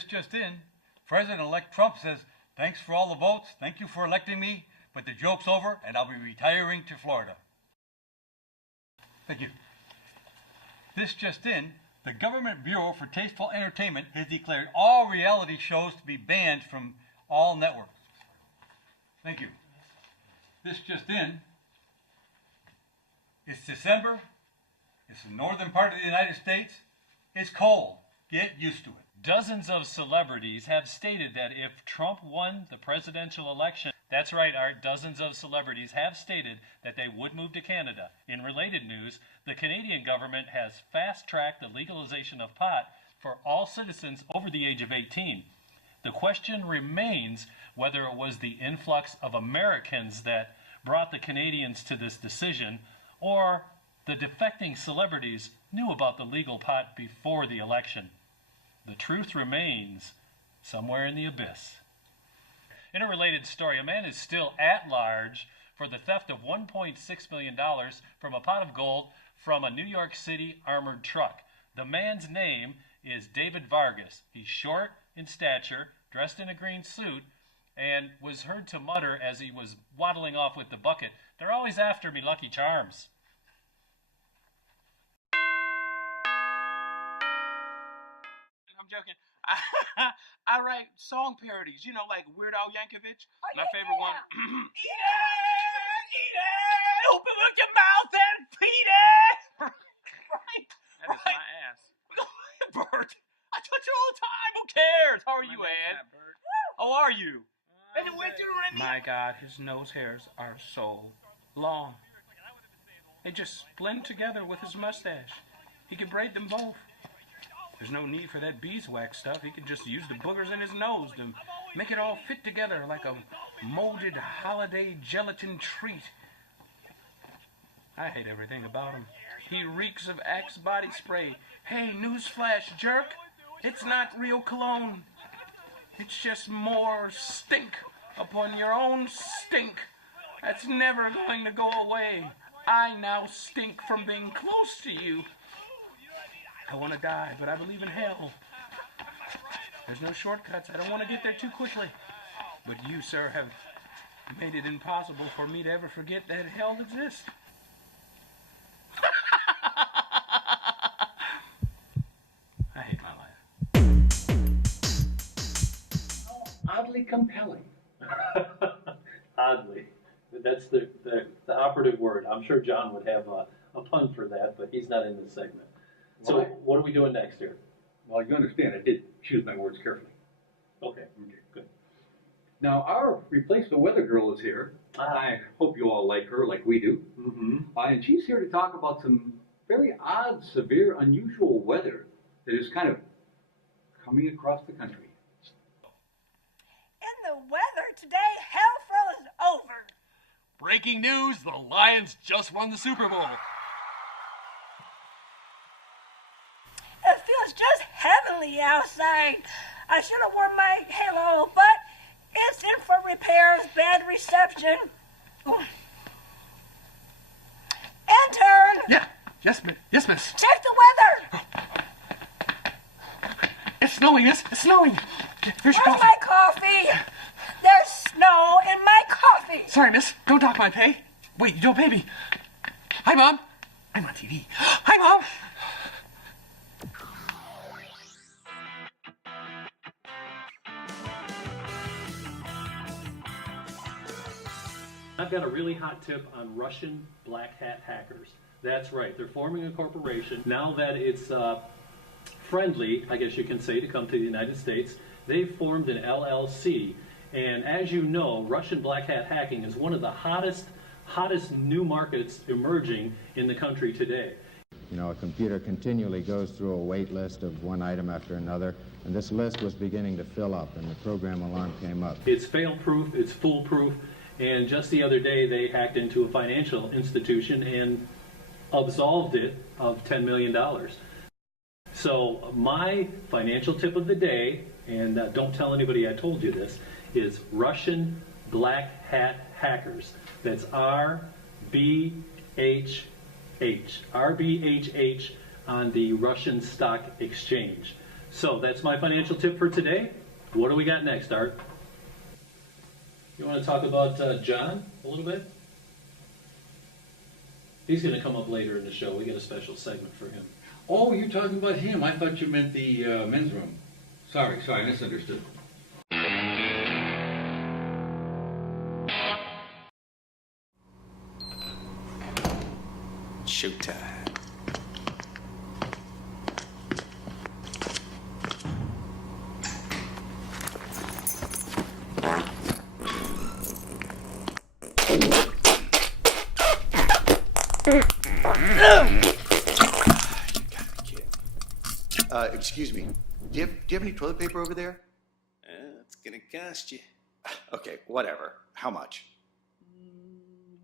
This just in, President-elect Trump says, thanks for all the votes, thank you for electing me, but the joke's over and I'll be retiring to Florida. Thank you. This just in, the Government Bureau for Tasteful Entertainment has declared all reality shows to be banned from all networks. Thank you. This just in, it's December, it's the northern part of the United States, it's cold, get used to it. Dozens of celebrities have stated that if Trump won the presidential election, that's right, Art, dozens of celebrities have stated that they would move to Canada. In related news, the Canadian government has fast-tracked the legalization of pot for all citizens over the age of 18. The question remains whether it was the influx of Americans that brought the Canadians to this decision, or the defecting celebrities knew about the legal pot before the election. The truth remains somewhere in the abyss. In a related story, a man is still at large for the theft of $1.6 million from a pot of gold from a New York City armored truck. The man's name is David Vargas. He's short in stature, dressed in a green suit, and was heard to mutter as he was waddling off with the bucket, "They're always after me, Lucky Charms." I'm joking. I write song parodies, you know, like Weird Al Yankovic. My favorite one. Eat it! Open up your mouth and feed it! Right? That is my ass. Bert, I touch you all the time. Who cares? How are you, Ed? How are you? My God, his nose hairs are so long. They just blend together with his mustache. He can braid them both. There's no need for that beeswax stuff. He can just use the boogers in his nose to make it all fit together like a molded holiday gelatin treat. I hate everything about him. He reeks of Axe body spray. Hey, newsflash, jerk. It's not real cologne. It's just more stink upon your own stink. That's never going to go away. I now stink from being close to you. I want to die, but I believe in hell. There's no shortcuts. I don't want to get there too quickly. But you, sir, have made it impossible for me to ever forget that hell exists. I hate my life. Oddly compelling. Oddly. That's the operative word. I'm sure John would have a pun for that, but he's not in this segment. So Well, what are we doing next here? Well, you understand, I did choose my words carefully. Okay, good. Now, our replacement weather girl is here. I hope you all like her like we do. Mm-hmm. And she's here to talk about some very odd, severe, unusual weather that is kind of coming across the country. In the weather today, hell froze over. Breaking news, the Lions just won the Super Bowl. It feels just heavenly outside. I should have worn my halo, but it's in for repairs, bad reception. Intern! Yeah, yes, miss. Check the weather! It's snowing, miss. It's snowing. Here's your Where's coffee. my coffee? There's snow in my coffee. Sorry, miss. Don't dock my pay. Wait, yo, baby. Hi, Mom. I'm on TV. Hi, Mom. I've got a really hot tip on Russian black hat hackers. That's right, they're forming a corporation. Now that it's friendly, I guess you can say, to come to the United States, they've formed an LLC. And as you know, Russian black hat hacking is one of the hottest new markets emerging in the country today. You know, a computer continually goes through a wait list of one item after another, and this list was beginning to fill up, and the program alarm came up. It's fail-proof, it's foolproof, and just the other day they hacked into a financial institution and absolved it of $10 million. So my financial tip of the day, and don't tell anybody I told you this, is Russian black hat hackers. That's RBHH on the Russian Stock Exchange. So that's my financial tip for today. What do we got next, Art? You want to talk about Jon a little bit? He's going to come up later in the show. We got a special segment for him. Oh, you're talking about him. I thought you meant the men's room. Sorry, I misunderstood. Showtime. Excuse me. Do you have any toilet paper over there? It's gonna cost you Okay, whatever. How much?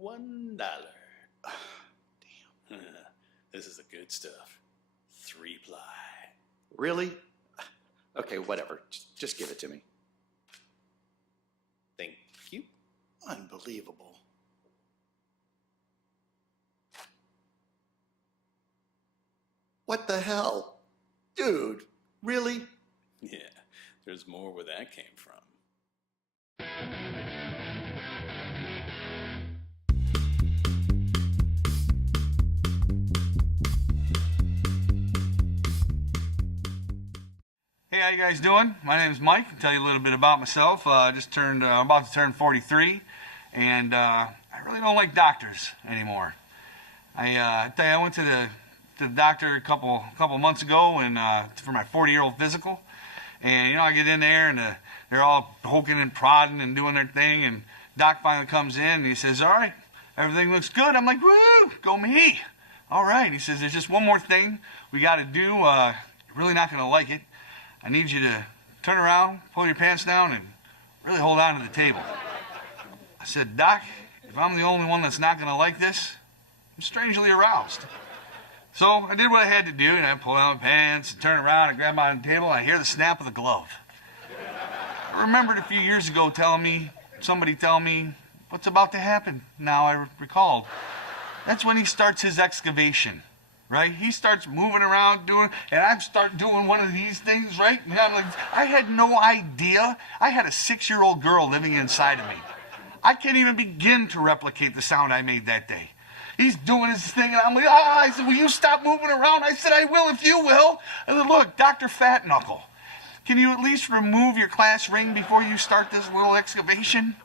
$1. Damn. This is the good stuff. 3-ply. Really? Okay, whatever. Just give it to me. Thank you. Unbelievable. What the hell? Dude, really? Yeah, there's more where that came from. Hey, how you guys doing? My name is Mike. I'll tell you a little bit about myself. I'm about to turn 43, and I really don't like doctors anymore. I went to the doctor a couple months ago and for my 40-year-old physical, and I get in there and they're all poking and prodding and doing their thing, and Doc finally comes in and he says, "All right, everything looks good." I'm like, "Woo, go me!" All right, he says, "There's just one more thing we got to do. You're really not going to like it. I need you to turn around, pull your pants down, and really hold on to the table." I said, "Doc, if I'm the only one that's not going to like this, I'm strangely aroused." So I did what I had to do, and I pulled down my pants and turned around and grabbed my table, and I hear the snap of the glove. I remembered a few years ago somebody telling me what's about to happen. Now I recalled. That's when he starts his excavation, right? He starts moving around and I start doing one of these things, right? And I'm like, I had no idea. I had a 6-year-old girl living inside of me. I can't even begin to replicate the sound I made that day. He's doing his thing, and I'm like, I said, "Will you stop moving around?" I said, "I will if you will." I said, "Look, Dr. Fat Knuckle, can you at least remove your class ring before you start this little excavation?"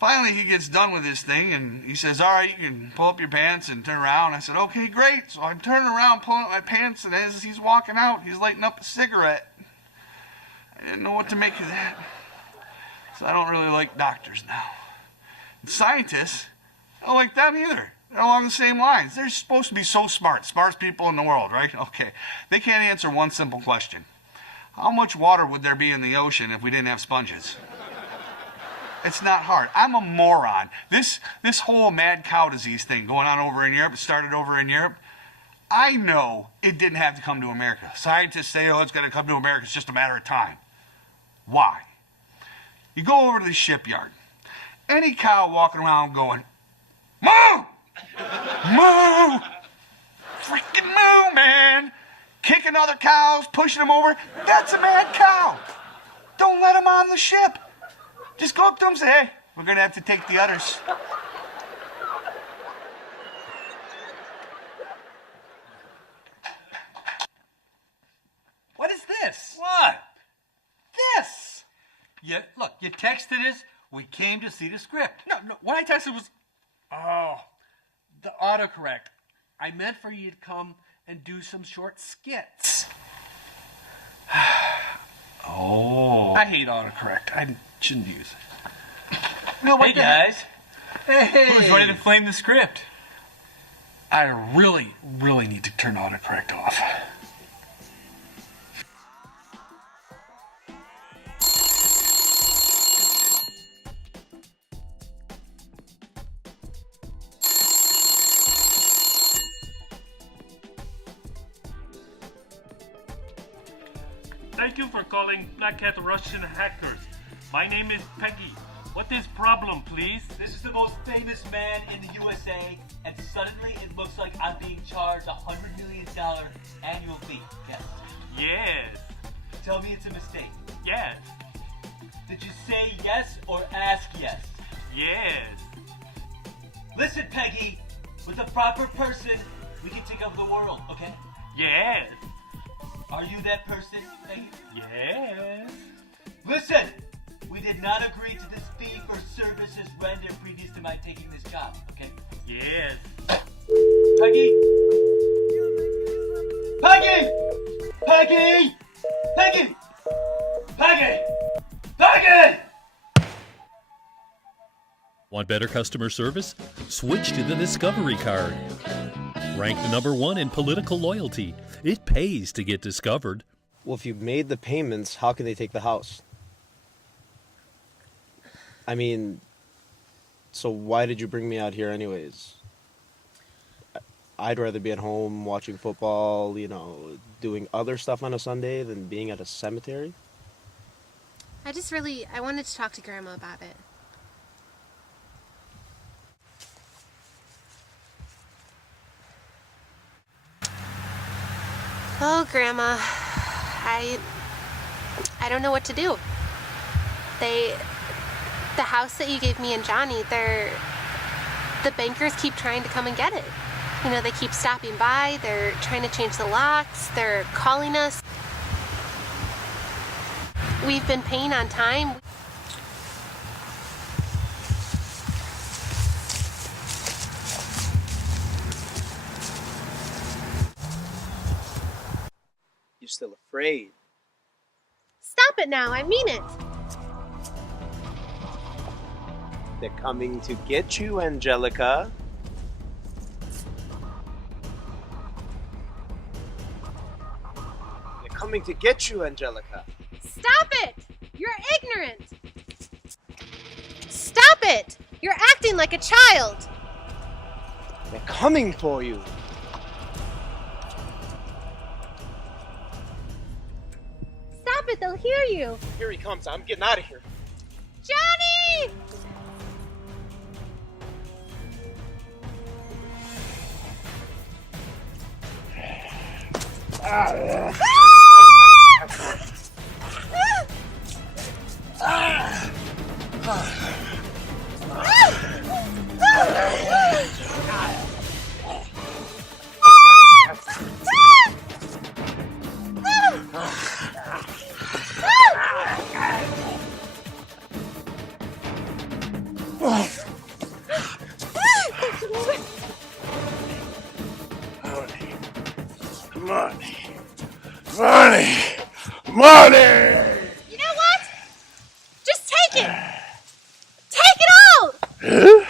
Finally, he gets done with his thing, and he says, "All right, you can pull up your pants and turn around." I said, "Okay, great." So I'm turning around, pulling up my pants, and as he's walking out, he's lighting up a cigarette. I didn't know what to make of that. So I don't really like doctors now. And scientists, I don't like them either. They're along the same lines. They're supposed to be so smart, smartest people in the world, right? Okay. They can't answer one simple question. How much water would there be in the ocean if we didn't have sponges? It's not hard. I'm a moron. This whole mad cow disease thing going on over in Europe, it started over in Europe. I know it didn't have to come to America. Scientists say, it's going to come to America. It's just a matter of time. Why? You go over to the shipyard. Any cow walking around going, "Moo! Moo! Freaking moo, man!" Kicking other cows, pushing them over. That's a mad cow. Don't let them on the ship. Just go up to them and say, "Hey, we're going to have to take the udders." What is this? What? This! You texted us. We came to see the script. No, what I texted was, the autocorrect. I meant for you to come and do some short skits. Oh. I hate autocorrect. I shouldn't use it. Hey, guys. Hey! Who's ready to flame the script? I really, really need to turn autocorrect off. Thank you for calling Black Hat Russian Hackers. My name is Peggy. What is problem, please? This is the most famous man in the USA, and suddenly it looks like I'm being charged $100 million annual fee. Yes. Yes. Tell me it's a mistake. Yes. Did you say yes or ask yes? Yes. Listen, Peggy, with the proper person, we can take over the world, okay? Yes. Are you that person, Peggy? Yes. Listen, we did not agree to this fee for services rendered previous to my taking this job, okay? Yes. Peggy! Peggy! Peggy! Peggy! Peggy! Peggy! Want better customer service? Switch to the Discovery Card. Ranked #1 in political loyalty. It pays to get discovered. Well, if you've made the payments, how can they take the house? I mean, so why did you bring me out here anyways? I'd rather be at home watching football, doing other stuff on a Sunday than being at a cemetery. I wanted to talk to Grandma about it. Oh, Grandma, I don't know what to do. The house that you gave me and Johnny, the bankers keep trying to come and get it. They keep stopping by, they're trying to change the locks, they're calling us. We've been paying on time. You're still afraid. Stop it now, I mean it. They're coming to get you, Angelica. They're coming to get you, Angelica. Stop it! You're ignorant! Stop it! You're acting like a child! They're coming for you. Stop it, they'll hear you! Here he comes. I'm getting out of here. Johnny! Money! You know what? Just take it! Take it out! Huh?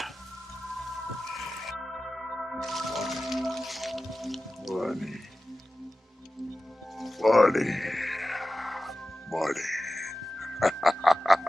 Money.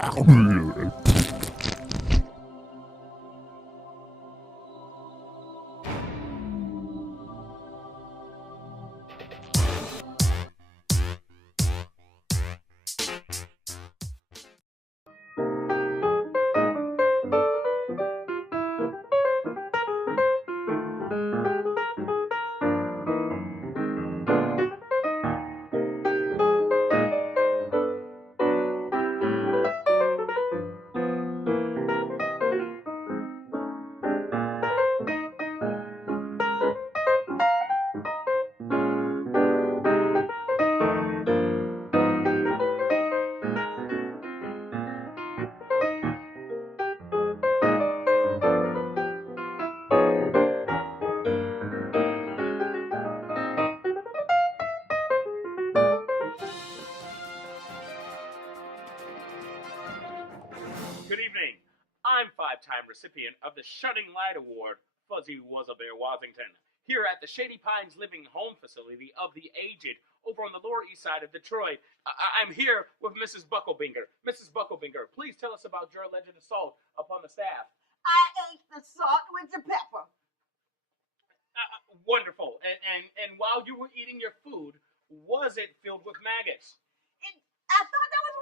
Money. Money. Good evening. I'm five-time recipient of the Shunning Light Award, Fuzzy Was-a-Bear Washington, here at the Shady Pines Living Home Facility of the Aged over on the Lower East Side of Detroit. I'm here with Mrs. Bucklebinger. Mrs. Bucklebinger, please tell us about your alleged assault upon the staff. I ate the salt with the pepper. Wonderful. And while you were eating your food, was it filled with maggots? I thought that was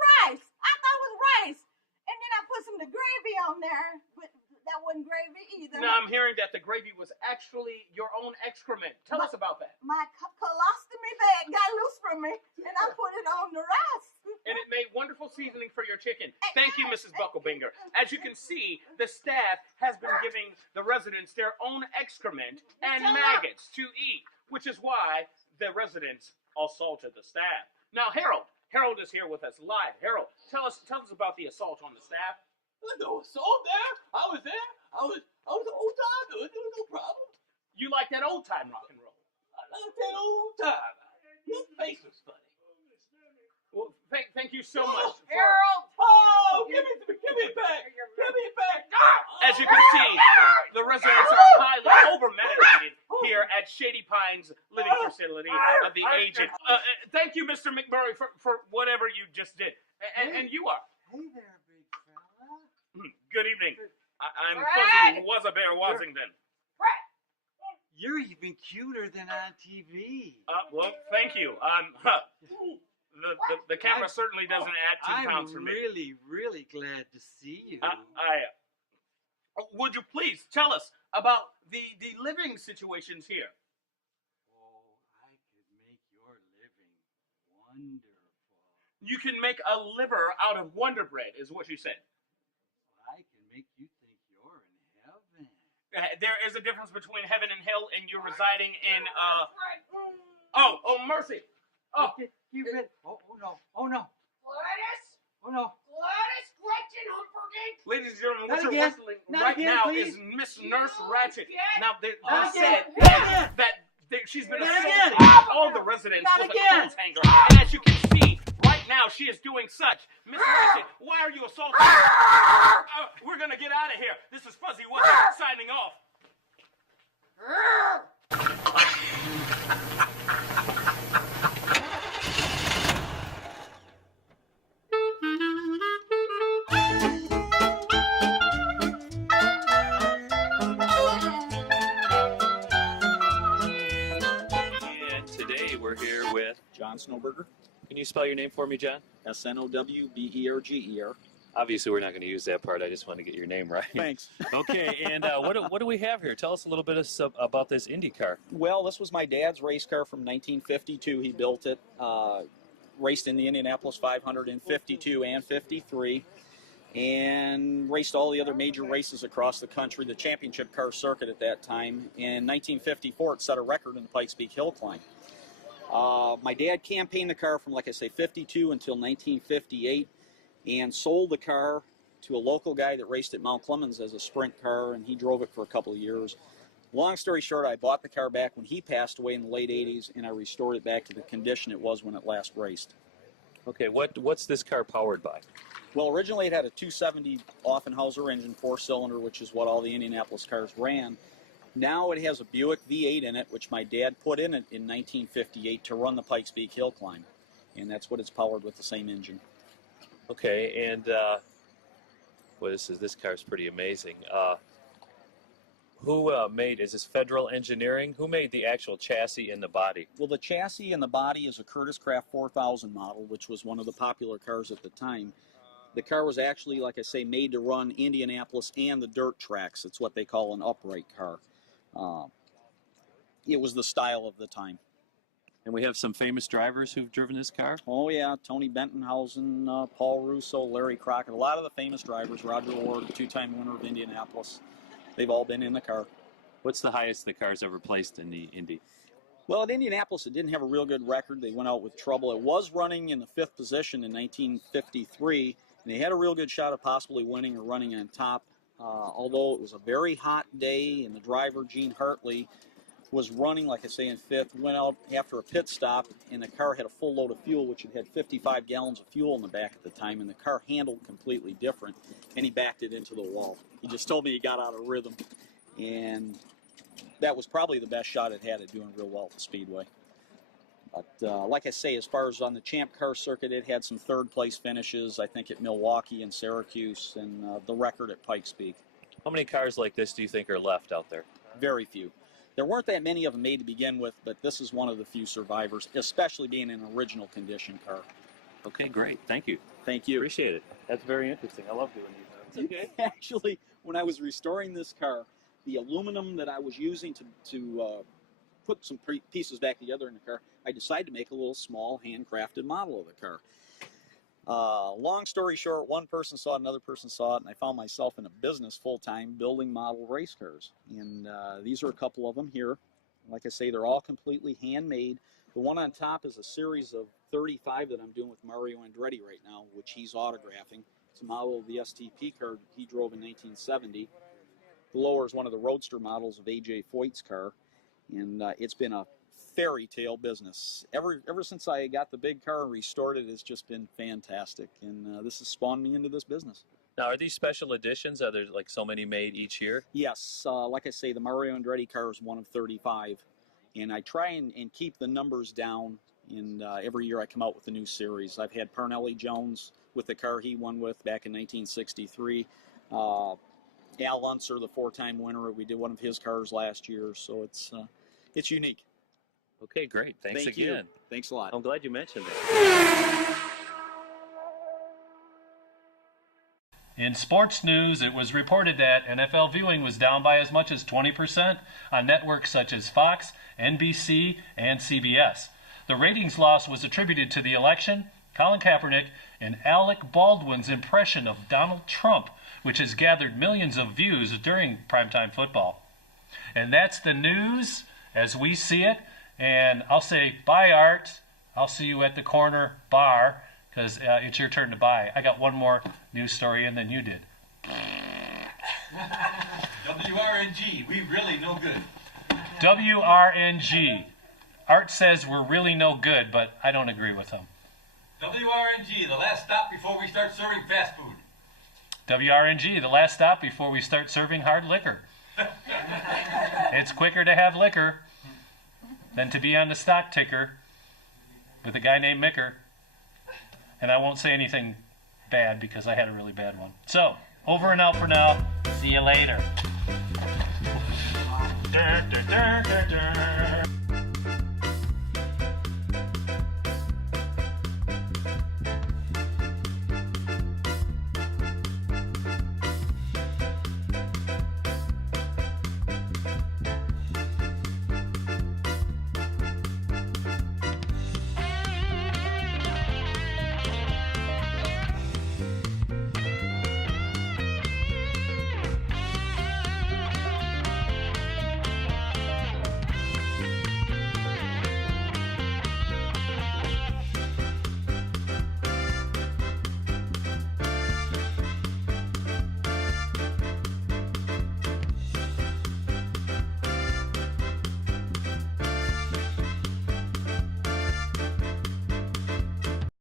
rice. And then I put some of the gravy on there, but that wasn't gravy either. Now I'm hearing that the gravy was actually your own excrement. Tell us about that. My colostomy bag got loose from me, and I put it on the rice. And it made wonderful seasoning for your chicken. Thank you, Mrs. Bucklebinger. As you can see, the staff has been giving the residents their own excrement and maggots to eat, which is why the residents assaulted the staff. Now, Harold is here with us live. Harold, tell us about the assault on the staff. No assault there. I was there. I was old time. There was no problem. You like that old time rock and roll? I like that old time. Your face was funny. Well, thank you so much. Harold! Oh, give me it back. Give me it back. As you can see, the residents are highly over-medicated here at Shady Pines Living Facility of the Aged. Thank you, Mr. McMurray, for whatever you just did. And you are. Hey there, big fella. Good evening. I'm Fuzzy Was-a-Bear Washington. You're even cuter than on TV. Well, thank you. The camera certainly doesn't add 2 pounds for me. I'm really glad to see you. Would you please tell us about the living situations here? Oh, I could make your living wonderful. You can make a liver out of Wonder Bread, is what you said. I can make you think you're in heaven. There is a difference between heaven and hell, and you're residing in Oh, mercy. Oh, Oh no. Gladys? Oh no. Gladys, Gretchen, Humperdinck? Ladies and gentlemen, Not what you're again. wrestling Not right again, now please. is Miss Nurse Ratchet. Now, they Not said again. that she's been Not assaulting again. all the residents Not with again. a coat hanger. And as you can see, right now, she is doing such. Miss Ratchet, why are you assaulting her? We're going to get out of here. This is Fuzzy Wuzzy signing off. And today we're here with Jon Snow Burger. Can you spell your name for me, John? Snowberger. Obviously, we're not going to use that part. I just want to get your name right. Thanks. Okay, and what do we have here? Tell us a little bit about this Indy car. Well, this was my dad's race car from 1952. He built it, raced in the Indianapolis 500 in 52 and 53, and raced all the other major races across the country, the championship car circuit at that time. In 1954, it set a record in the Pikes Peak Hill Climb. My dad campaigned the car from, like I say, 52 until 1958, and sold the car to a local guy that raced at Mount Clemens as a sprint car, and he drove it for a couple of years. Long story short, I bought the car back when he passed away in the late 80s, and I restored it back to the condition it was when it last raced. Okay, what's this car powered by? Well, originally it had a 270 Offenhauser engine, 4-cylinder, which is what all the Indianapolis cars ran. Now it has a Buick V8 in it, which my dad put in it in 1958 to run the Pikes Peak Hill Climb, and that's what it's powered with, the same engine. Okay, and this car's pretty amazing. Who is this Federal Engineering? Who made the actual chassis and the body? Well, the chassis and the body is a Curtis Craft 4000 model, which was one of the popular cars at the time. The car was actually, like I say, made to run Indianapolis and the dirt tracks. It's what they call an upright car. It was the style of the time. And we have some famous drivers who've driven this car? Oh, yeah. Tony Bentonhausen, Paul Russo, Larry Crockett. A lot of the famous drivers. Roger Ward, two-time winner of Indianapolis. They've all been in the car. What's the highest the car's ever placed in the Indy? Well, at Indianapolis, it didn't have a real good record. They went out with trouble. It was running in the 5th position in 1953, and they had a real good shot of possibly winning or running on top. Although it was a very hot day, and the driver, Gene Hartley, was running, like I say, in 5th, went out after a pit stop, and the car had a full load of fuel, which it had 55 gallons of fuel in the back at the time, and the car handled completely different, and he backed it into the wall. He just told me he got out of rhythm, and that was probably the best shot it had at doing real well at the Speedway. But like I say, as far as on the Champ Car circuit, it had some third-place finishes, I think at Milwaukee and Syracuse, and the record at Pikes Peak. How many cars like this do you think are left out there? Very few. There weren't that many of them made to begin with, but this is one of the few survivors, especially being an original condition car. Okay, great. Thank you. Thank you. Appreciate it. That's very interesting. I love doing these. Okay. Actually, when I was restoring this car, the aluminum that I was using to put some pieces back together in the car, I decided to make a little small handcrafted model of the car. Long story short, one person saw it, another person saw it, and I found myself in a business full-time building model race cars. And these are a couple of them here. Like I say, they're all completely handmade. The one on top is a series of 35 that I'm doing with Mario Andretti right now, which he's autographing. It's a model of the STP car he drove in 1970. The lower is one of the Roadster models of A.J. Foyt's car, and it's been a fairy tale business. Ever since I got the big car and restored it, it's just been fantastic, and this has spawned me into this business. Now, are these special editions? Are there like so many made each year? Yes, like I say, the Mario Andretti car is one of 35, and I try and keep the numbers down, and every year I come out with a new series. I've had Parnelli Jones with the car he won with back in 1963. Al Unser, the 4-time winner, we did one of his cars last year, so it's unique. Okay, great. Thanks Thank again. You. Thanks a lot. I'm glad you mentioned that. In sports news, it was reported that NFL viewing was down by as much as 20% on networks such as Fox, NBC, and CBS. The ratings loss was attributed to the election, Colin Kaepernick, and Alec Baldwin's impression of Donald Trump, which has gathered millions of views during primetime football. And that's the news as we see it. And I'll say, bye, Art. I'll see you at the corner bar, because it's your turn to buy. I got one more news story in than you did. WRNG, we really no good. WRNG. Art says we're really no good, but I don't agree with him. WRNG, the last stop before we start serving fast food. WRNG, the last stop before we start serving hard liquor. It's quicker to have liquor than to be on the stock ticker with a guy named Micker. And I won't say anything bad because I had a really bad one. So, over and out for now. See you later.